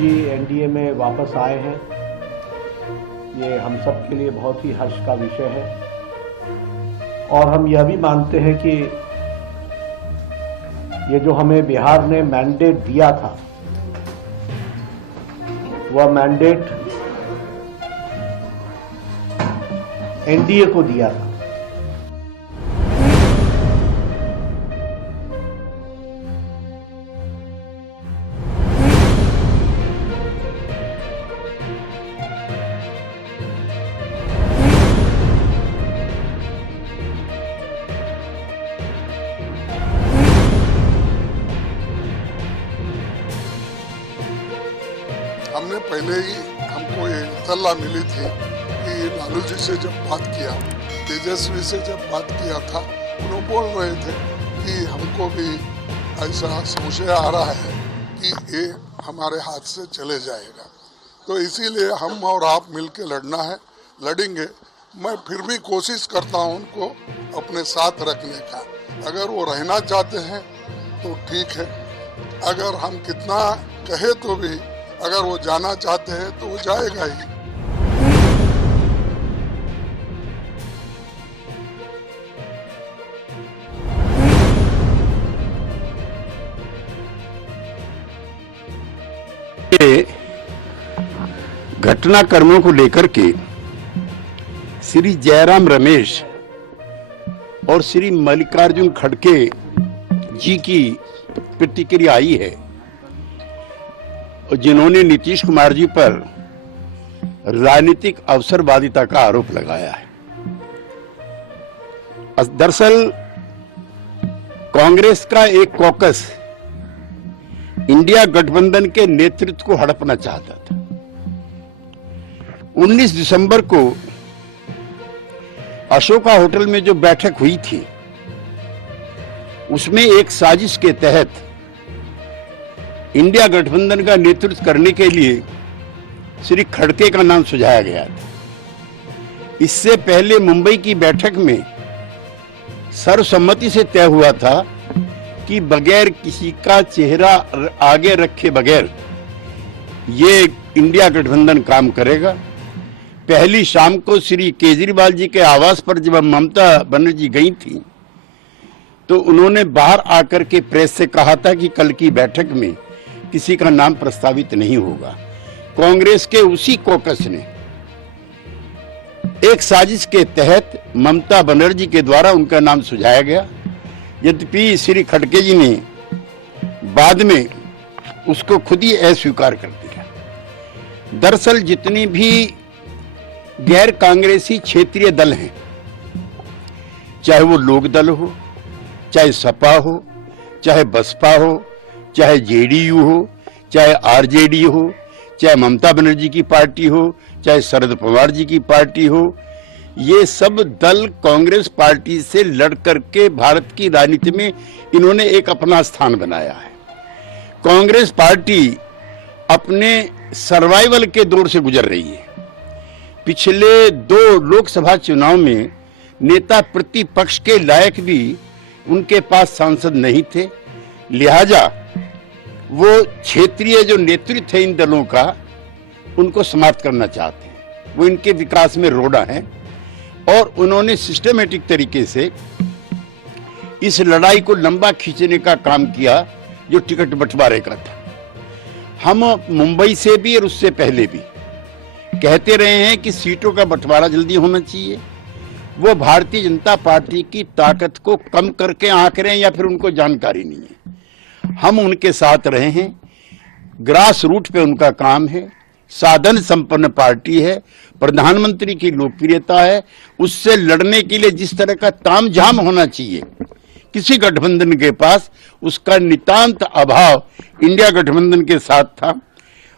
जी NDA में वापस आए हैं, ये हम सब के लिए बहुत ही हर्ष का विषय है। और हम यह भी मानते हैं कि ये जो हमें बिहार ने मैंडेट दिया था, वह मैंडेट एनडीए को दिया था। हमने पहले ही हमको ये इत्तला मिली थी कि लालू जी से जब बात किया, तेजस्वी से जब बात किया था, उन्होंने बोल रहे थे कि हमको भी ऐसा संशय आ रहा है कि ये हमारे हाथ से चले जाएगा। तो इसीलिए हम और आप मिलके लड़ना है, लड़ेंगे। मैं फिर भी कोशिश करता हूँ उनको अपने साथ रखने का। अगर वो रहना चाहते हैं तो ठीक है, अगर हम कितना कहे तो भी अगर वो जाना चाहते हैं तो वो जाएगा ही। घटनाक्रमों को लेकर के श्री जयराम रमेश और श्री मल्लिकार्जुन खड़गे जी की प्रतिक्रिया आई है, जिन्होंने नीतीश कुमार जी पर राजनीतिक अवसरवादिता का आरोप लगाया है। दरअसल कांग्रेस का एक कॉकस इंडिया गठबंधन के नेतृत्व को हड़पना चाहता था। 19 दिसंबर को अशोका होटल में जो बैठक हुई थी, उसमें एक साजिश के तहत इंडिया गठबंधन का नेतृत्व करने के लिए श्री खड़गे का नाम सुझाया गया था। इससे पहले मुंबई की बैठक में सर्वसम्मति से तय हुआ था कि बगैर किसी का चेहरा आगे रखे बगैर ये इंडिया गठबंधन काम करेगा। पहली शाम को श्री केजरीवाल जी के आवास पर जब ममता बनर्जी गई थी, तो उन्होंने बाहर आकर के प्रेस से कहा था कि कल की बैठक में किसी का नाम प्रस्तावित नहीं होगा। कांग्रेस के उसी कॉकस ने एक साजिश के तहत ममता बनर्जी के द्वारा उनका नाम सुझाया गया। यद्यपि श्री खड़गे जी ने बाद में उसको खुद ही अस्वीकार कर दिया। दरअसल जितनी भी गैर कांग्रेसी क्षेत्रीय दल हैं, चाहे वो लोक दल हो, चाहे सपा हो, चाहे बसपा हो, चाहे जेडीयू हो, चाहे आरजेडी हो, चाहे ममता बनर्जी की पार्टी हो, चाहे शरद पवार जी की पार्टी हो, ये सब दल कांग्रेस पार्टी से लड़ करके भारत की राजनीति में इन्होंने एक अपना स्थान बनाया है। कांग्रेस पार्टी अपने सर्वाइवल के दौर से गुजर रही है। पिछले 2 लोकसभा चुनाव में नेता प्रतिपक्ष के लायक भी उनके पास सांसद नहीं थे, लिहाजा वो क्षेत्रीय जो नेतृत्व है इन दलों का, उनको समाप्त करना चाहते हैं। वो इनके विकास में रोड़ा है और उन्होंने सिस्टमेटिक तरीके से इस लड़ाई को लंबा खींचने का काम किया जो टिकट बंटवारे का था। हम मुंबई से भी और उससे पहले भी कहते रहे हैं कि सीटों का बंटवारा जल्दी होना चाहिए। वो भारतीय जनता पार्टी की ताकत को कम करके आंक रहे हैं या फिर उनको जानकारी नहीं है। हम उनके साथ रहे हैं, ग्रास रूट पे उनका काम है, साधन संपन्न पार्टी है, प्रधानमंत्री की लोकप्रियता है। उससे लड़ने के लिए जिस तरह का तामझाम होना चाहिए किसी गठबंधन के पास, उसका नितांत अभाव इंडिया गठबंधन के साथ था।